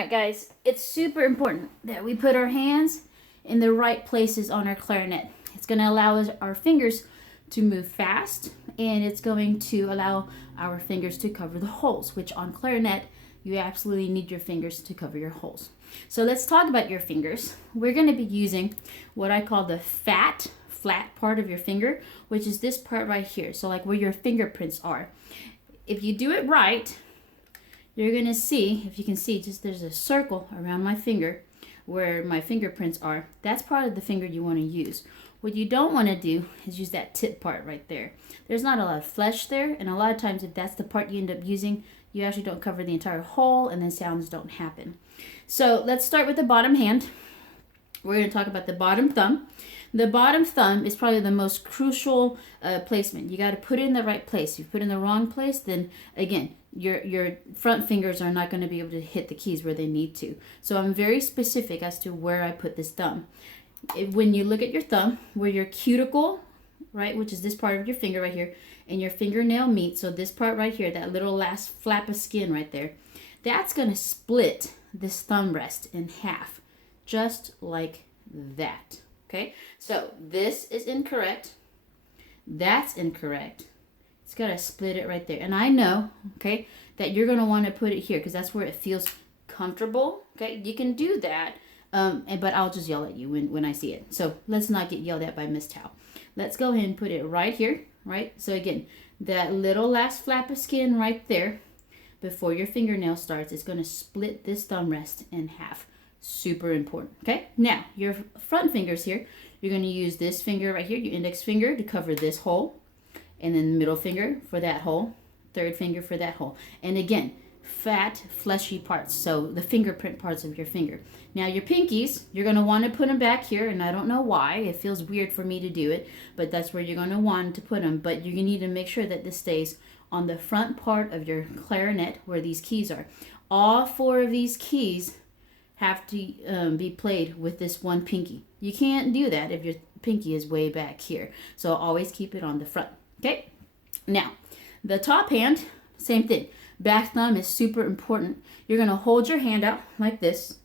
right, guys, it's super important that we put our hands in the right places on our clarinet. It's going to allow our fingers to move fast, and it's going to allow our fingers to cover the holes, which on clarinet, you absolutely need your fingers to cover your holes. So let's talk about your fingers. We're going to be using what I call the fat, flat part of your finger, which is this part right here. So like where your fingerprints are. If you do it right, you're going to see, if you can see, just there's a circle around my finger where my fingerprints are. That's part of the finger you want to use. What you don't want to do is use that tip part right there. There's not a lot of flesh there, and a lot of times if that's the part you end up using, you actually don't cover the entire hole, and then sounds don't happen. So let's start with the bottom hand. We're going to talk about the bottom thumb. The bottom thumb is probably the most crucial placement. You got to put it in the right place. If you put it in the wrong place, then again, your front fingers are not going to be able to hit the keys where they need to. So I'm very specific as to where I put this thumb. When you look at your thumb, where your cuticle, right, which is this part of your finger right here, and your fingernail meet, so this part right here, that little last flap of skin right there, that's going to split this thumb rest in half, just like that. Okay, so this is incorrect. That's incorrect. It's got to split it right there. And I know, okay, that you're going to want to put it here because that's where it feels comfortable. Okay, you can do that, but I'll just yell at you when I see it. So let's not get yelled at by Miss Tao. Let's go ahead and put it right here, right? So again, that little last flap of skin right there before your fingernail starts, it's going to split this thumb rest in half. Super important. Okay, now your front fingers here, you're going to use this finger right here, your index finger, to cover this hole, and then middle finger for that hole, third finger for that hole. And again, fat, fleshy parts, so the fingerprint parts of your finger. Now your pinkies, you're going to want to put them back here, and I don't know why. It feels weird for me to do it, but that's where you're going to want to put them. But you need to make sure that this stays on the front part of your clarinet where these keys are. All four of these keys have to be played with this one pinky. You can't do that if your pinky is way back here. So always keep it on the front. Okay? Now, the top hand, same thing. Back thumb is super important. You're going to hold your hand out like this.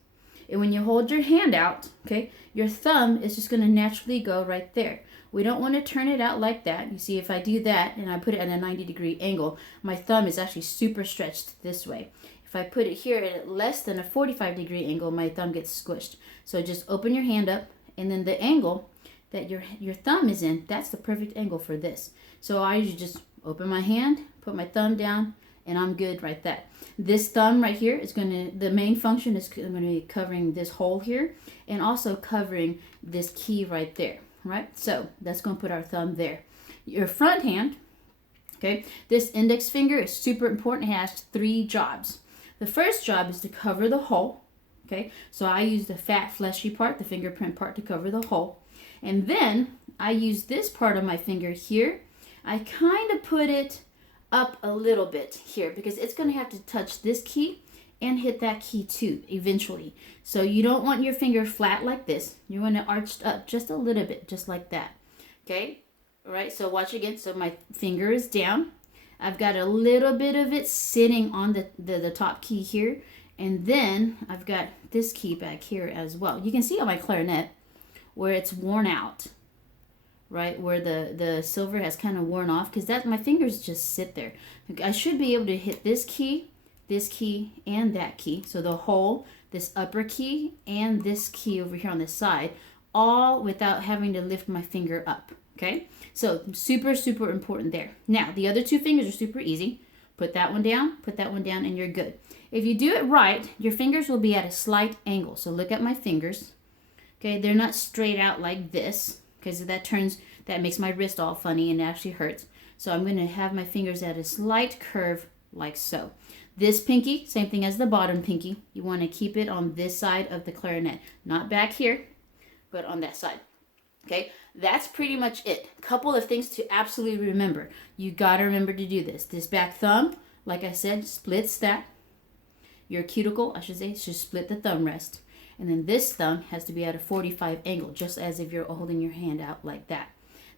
And when you hold your hand out, okay, your thumb is just going to naturally go right there. We don't want to turn it out like that. You see, if I do that and I put it at a 90-degree angle, my thumb is actually super stretched this way. If I put it here at less than a 45-degree angle, my thumb gets squished. So just open your hand up, and then the angle that your thumb is in, that's the perfect angle for this. So I usually just open my hand, put my thumb down, and I'm good right there. This thumb right here is the main function is going to be covering this hole here, and also covering this key right there, right? So that's going to put our thumb there. Your front hand, okay, this index finger is super important. It has 3 jobs. The first job is to cover the hole, okay? So I use the fat, fleshy part, the fingerprint part, to cover the hole. And then I use this part of my finger here. I kind of put it up a little bit here because it's going to have to touch this key and hit that key too eventually. So you don't want your finger flat like this. You want it arched up just a little bit, just like that. Okay? All right, so watch again. So my finger is down. I've got a little bit of it sitting on the top key here. And then I've got this key back here as well. You can see on my clarinet where it's worn out, right? Where the silver has kind of worn off because my fingers just sit there. I should be able to hit this key, and that key. So the hole, this upper key, and this key over here on this side, all without having to lift my finger up. Okay, so super, super important there. Now, the other 2 fingers are super easy. Put that one down, and you're good. If you do it right, your fingers will be at a slight angle. So look at my fingers. Okay, they're not straight out like this because that makes my wrist all funny and it actually hurts. So I'm going to have my fingers at a slight curve like so. This pinky, same thing as the bottom pinky. You want to keep it on this side of the clarinet. Not back here, but on that side. Okay, that's pretty much it. Couple of things to absolutely remember. You got to remember to do this. This back thumb, like I said, splits that. Your cuticle, I should say, should split the thumb rest. And then this thumb has to be at a 45 angle, just as if you're holding your hand out like that.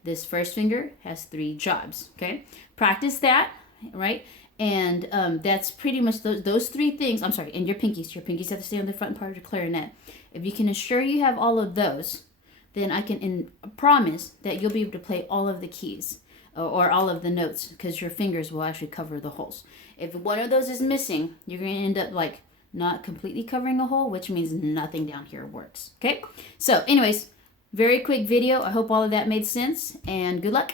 This first finger has 3 jobs, okay? Practice that, right? And that's pretty much those three things. I'm sorry, and your pinkies. Your pinkies have to stay on the front part of your clarinet. If you can ensure you have all of those, then I can promise that you'll be able to play all of the keys or all of the notes, because your fingers will actually cover the holes. If one of those is missing, you're going to end up like not completely covering a hole, which means nothing down here works. Okay? So anyways, very quick video. I hope all of that made sense, and good luck.